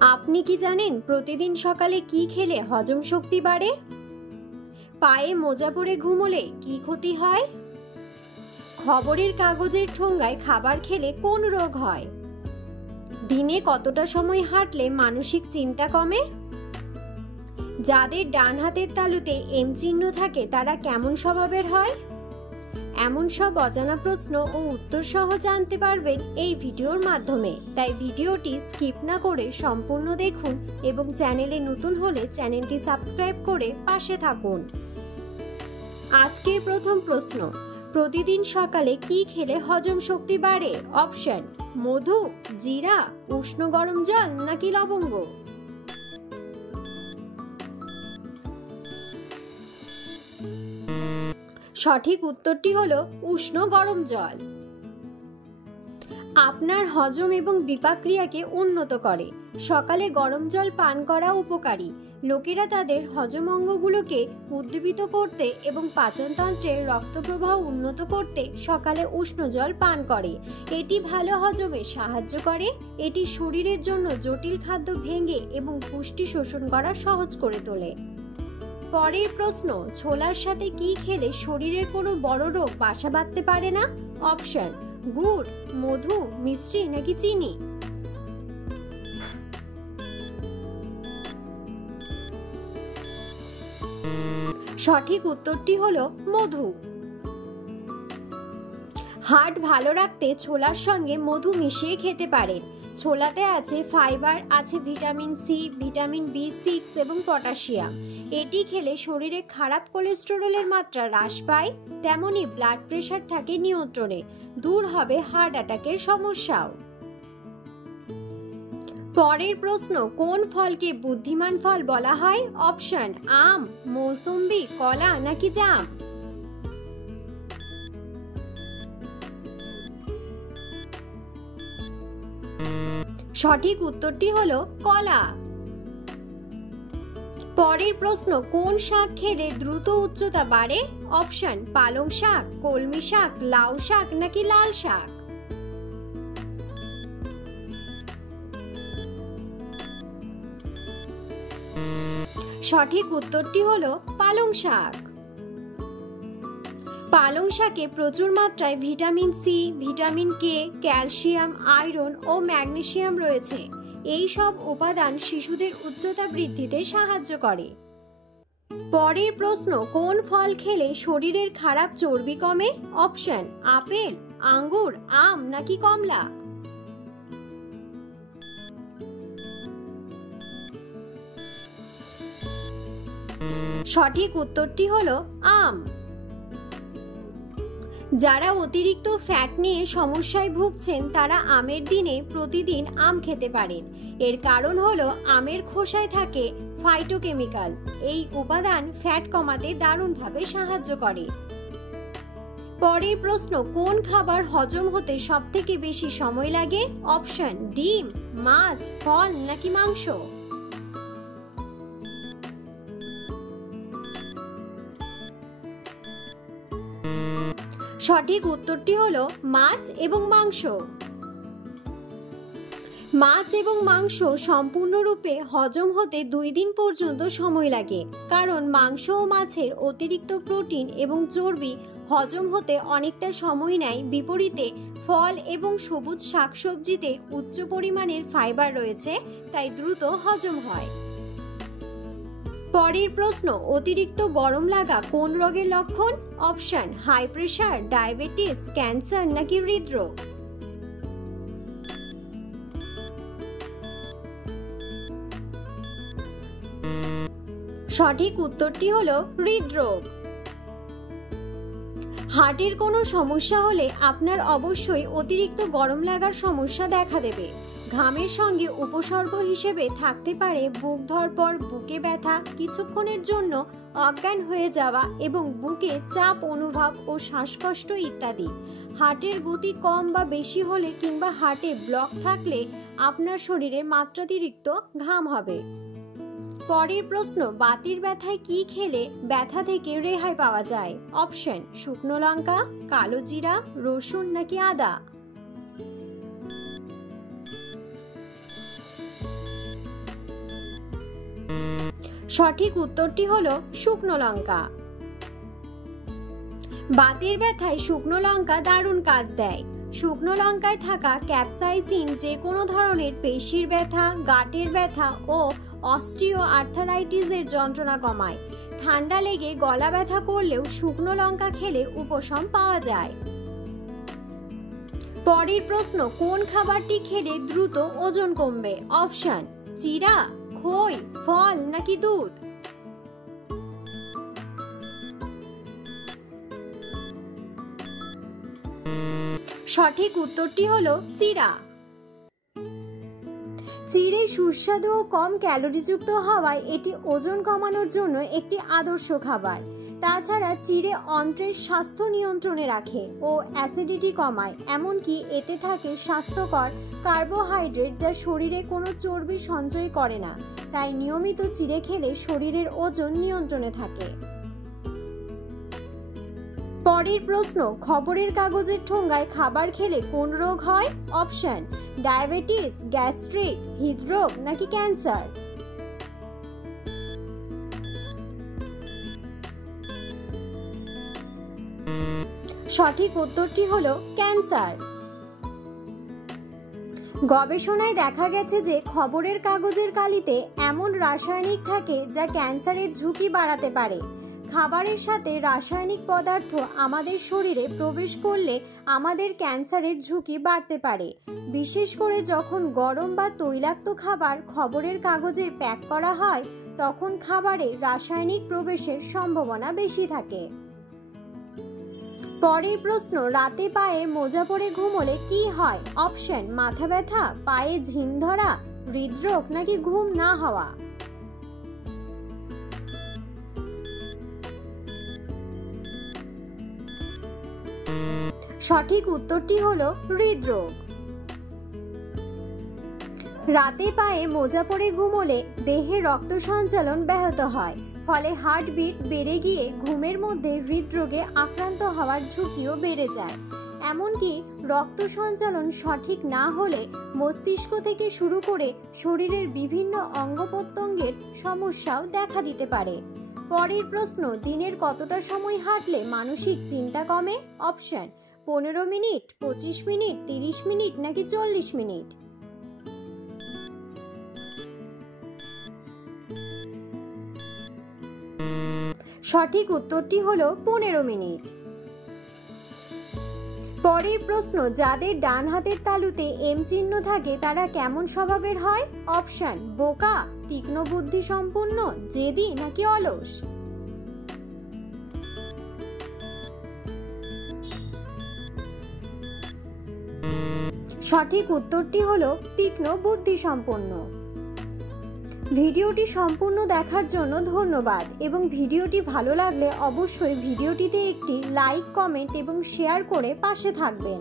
আপনি কি জানেন প্রতিদিন সকালে কি খেলে হজম শক্তি বাড়ে? পায়ে মোজা পরে ঘুমোলে কি ক্ষতি হয়? খবরের কাগজের ঠোঙ্গায় খাবার খেলে কোন রোগ হয়? দিনে কতটা সময় হাঁটলে মানসিক চিন্তা কমে? যাদের ডান হাতের তালুতে এম চিহ্ন থাকে তারা কেমন স্বভাবের হয়? এমন সব অজানা প্রশ্ন ও উত্তর সহ জানতে পারবেন এই ভিডিওর মাধ্যমে, তাই ভিডিওটি স্কিপ না করে সম্পূর্ণ দেখুন এবং চ্যানেলে নতুন হলে চ্যানেলটি সাবস্ক্রাইব করে পাশে থাকুন। আজকের প্রথম প্রশ্ন, প্রতিদিন সকালে কি খেলে হজম শক্তি বাড়ে? অপশন: মধু, জিরা, উষ্ণ গরম জল নাকি লবঙ্গ? সঠিক উত্তরটি হলো উষ্ণ গরম জল। আপনার হজম এবং বিপাকক্রিয়াকে উন্নত করে। সকালে গরম জল পান করা উপকারী। লোকেরা তাদের হজম অঙ্গগুলোকে উদ্দীপিত করতে এবং পাচনতন্ত্রের রক্ত প্রবাহ উন্নত করতে সকালে উষ্ণ জল পান করে। এটি ভালো হজমে সাহায্য করে। এটি শরীরের জন্য জটিল খাদ্য ভেঙে এবং পুষ্টি শোষণ করা সহজ করে তোলে। পরের প্রশ্ন, ছোলার সাথে কি খেলে শরীরের কোনো বড় রোগ বাসা বাঁধতে পারে না? অপশন: গুড়, মধু, মিশ্রি নাকি চিনি? সঠিক উত্তরটি হলো মধু। হার্ট ভালো রাখতে ছোলার সঙ্গে মধু মিশিয়ে খেতে পারেন। ছোলাতে আছে ফাইবার, আছে ভিটামিন সি, ভিটামিন বি6 এবং পটাশিয়াম। এটি খেলে শরীরে খারাপ কোলেস্টেরলের মাত্রা হ্রাস পায়, তেমনি ব্লাড প্রেশার থাকে নিয়ন্ত্রণে। দূর হবে হার্ট অ্যাটাকের সমস্যাও। পরের প্রশ্ন, কোন ফলকে বুদ্ধিমান ফল বলা হয়? অপশন: আম, মৌসুম্বি, কলা নাকি জাম? সঠিক উত্তরটি হলো কলা। পরের প্রশ্ন, কোন শাক খেলে দ্রুত উচ্চতা বাড়ে? অপশন: পালং শাক, কলমি শাক, লাউ শাক নাকি লাল শাক? সঠিক উত্তরটি হলো পালং শাক। পালং শাকে প্রচুর মাত্রায় vitamin C, vitamin K, calcium, iron ও ম্যাগনেসিয়াম রয়েছে। এই সব উপাদান শিশুদের উচ্চতা বৃদ্ধিতে সাহায্য করে। পরের প্রশ্ন, কোন ফল খেলে শরীরের খারাপ চর্বি কমে? অপশন: আপেল, আঙ্গুর, আম নাকি কমলা? সঠিক উত্তরটি হলো আম। যারা অতিরিক্ত ফ্যাট নিয়ে সমস্যায় ভুগছেন তারা আমের দিনে প্রতিদিন আম খেতে পারেন। এর কারণ হলো আমের খোসায় থাকে ফাইটোকেমিক্যাল। এই উপাদান ফ্যাট কমাতে দারুণভাবে সাহায্য করে। পরের প্রশ্ন, কোন খাবার হজম হতে সবথেকে বেশি সময় লাগে? অপশন: ডিম, মাছ, ফল নাকি মাংস? সঠিক উত্তরটি হলো মাছ এবং মাংস। মাছ এবং মাংস সম্পূর্ণরূপে হজম হতে 2 দিন পর্যন্ত সময় লাগে, কারণ মাংস ও মাছের অতিরিক্ত প্রোটিন এবং চর্বি হজম হতে অনেকটা সময় নেয়। বিপরীতে ফল এবং সবুজ শাকসবজিতে উচ্চ পরিমাণের ফাইবার রয়েছে, তাই দ্রুত হজম হয়। পরের প্রশ্ন, অতিরিক্ত গরম লাগা কোন রোগের লক্ষণ? Option: high pressure, diabetes, cancer নাকি হৃদরোগ? সঠিক উত্তরটি হলো হৃদরোগ। হার্টের কোনো সমস্যা হলে আপনার অবশ্যই অতিরিক্ত গরম লাগার সমস্যা দেখা দেবে। ঘামের সঙ্গে উপসর্গ হিসেবে থাকতে পারে বুক ধড়ফড়, বুকে ব্যথা, কিছুক্ষণের জন্য অজ্ঞান হয়ে যাওয়া এবং বুকে চাপ অনুভব ও শ্বাসকষ্ট ইত্যাদি। হার্টের গতি কম বা বেশি হলে কিংবা হার্টে ব্লক থাকলে আপনার শরীরে মাত্রাতিরিক্ত ঘাম হবে। পরের প্রশ্ন, বাতের ব্যথায় কি খেলে ব্যথা থেকে রেহাই পাওয়া যায়? অপশন: শুকনো লঙ্কা, কালো জিরা, রসুন নাকি আদা? সঠিক উত্তরটি হলো শুকনো লঙ্কা। বাতের ব্যথায় শুকনো লঙ্কা দারুণ কাজ দেয়। শুকনো লঙ্কায় থাকা ক্যাপসাইসিন যে কোনো ধরনের পেশির ব্যথা, গাঁটের ব্যথা ও অস্টিও আর্থারাইটিসের যন্ত্রণা কমায়। ঠান্ডা লেগে গলা ব্যথা করলেও শুকনো লঙ্কা খেলে উপশম পাওয়া যায়। পরের প্রশ্ন, কোন খাবারটি খেলে দ্রুত ওজন কমবে? অপশন: চিড়া, খই, ফল নাকি দুধ? সঠিক উত্তরটি হলো চিড়া। চিড়ে সুস্বাদু ও কম ক্যালোরিযুক্ত হওয়ায় এটি ওজন কমানোর জন্য একটি আদর্শ খাবার। তাছাড়া চিড়ে অন্ত্রের স্বাস্থ্য নিয়ন্ত্রণে রাখে ও অ্যাসিডিটি কমায়। এমনকি এতে থাকে স্বাস্থ্যকর কার্বোহাইড্রেট, যা শরীরে কোনো চর্বি সঞ্চয় করে না। তাই নিয়মিত চিড়ে খেলে শরীরের ওজন নিয়ন্ত্রণে থাকে। পরের প্রশ্ন, খবরের কাগজের ঠোঙ্গায় খাবার খেলে কোন রোগ হয়? অপশন: ডায়াবেটিস, গ্যাস্ট্রিক, হৃদরোগ নাকি ক্যান্সার? সঠিক উত্তরটি হলো ক্যান্সার। গবেষণায় দেখা গেছে যে খবরের কাগজের কালিতে এমন রাসায়নিক থাকে যা ক্যান্সারের ঝুঁকি বাড়াতে পারে। খাবারের সাথে রাসায়নিক পদার্থ আমাদের শরীরে প্রবেশ করলে আমাদের ক্যান্সারের ঝুঁকি বাড়তে পারে। বিশেষ করে যখন গরম বা তৈলাক্ত খাবার খবরের কাগজে প্যাক করা হয়, তখন খাবারে রাসায়নিক প্রবেশের সম্ভাবনা বেশি থাকে। পরের প্রশ্ন, রাতে পায়ে মোজা পরে ঘুমোলে কি হয়? অপশন: মাথা ব্যথা, পায়ে ঝিন ধরা, হৃদরোগ নাকি ঘুম না হওয়া? সঠিক উত্তরটি হলো হৃদরোগ। রাতে পায়ে মোজা পরে ঘুমোলে দেহে রক্ত সঞ্চালন ব্যাহত হয়, ফলে হার্টবিট বেড়ে গিয়ে ঘুমের মধ্যে হৃদরোগে আক্রান্ত হওয়ার ঝুঁকিও বেড়ে যায়। এমনকি রক্ত সঞ্চালন সঠিক না হলে মস্তিষ্ক থেকে শুরু করে শরীরের বিভিন্ন অঙ্গ প্রত্যঙ্গের সমস্যাও দেখা দিতে পারে। পরের প্রশ্ন, দিনের কতটা সময় হাঁটলে মানসিক চিন্তা কমে? অপশন: 15 মিনিট, 25 মিনিট, 30 মিনিট নাকি 40 মিনিট? সঠিক উত্তরটি হলো 15 মিনিট। পরের প্রশ্ন, যাদের ডান হাতের তালুতে এম চিহ্ন থাকে তারা কেমন স্বভাবের হয়? অপশন: বোকা, তীক্ষ্ণ বুদ্ধি সম্পন্ন, জেদি নাকি অলস? সঠিক উত্তরটি হলো তীক্ষ্ণ বুদ্ধি সম্পন্ন। ভিডিওটি সম্পূর্ণ দেখার জন্য ধন্যবাদ এবং ভিডিওটি ভালো লাগলে অবশ্যই ভিডিওটিতে একটি লাইক, কমেন্ট এবং শেয়ার করে পাশে থাকবেন।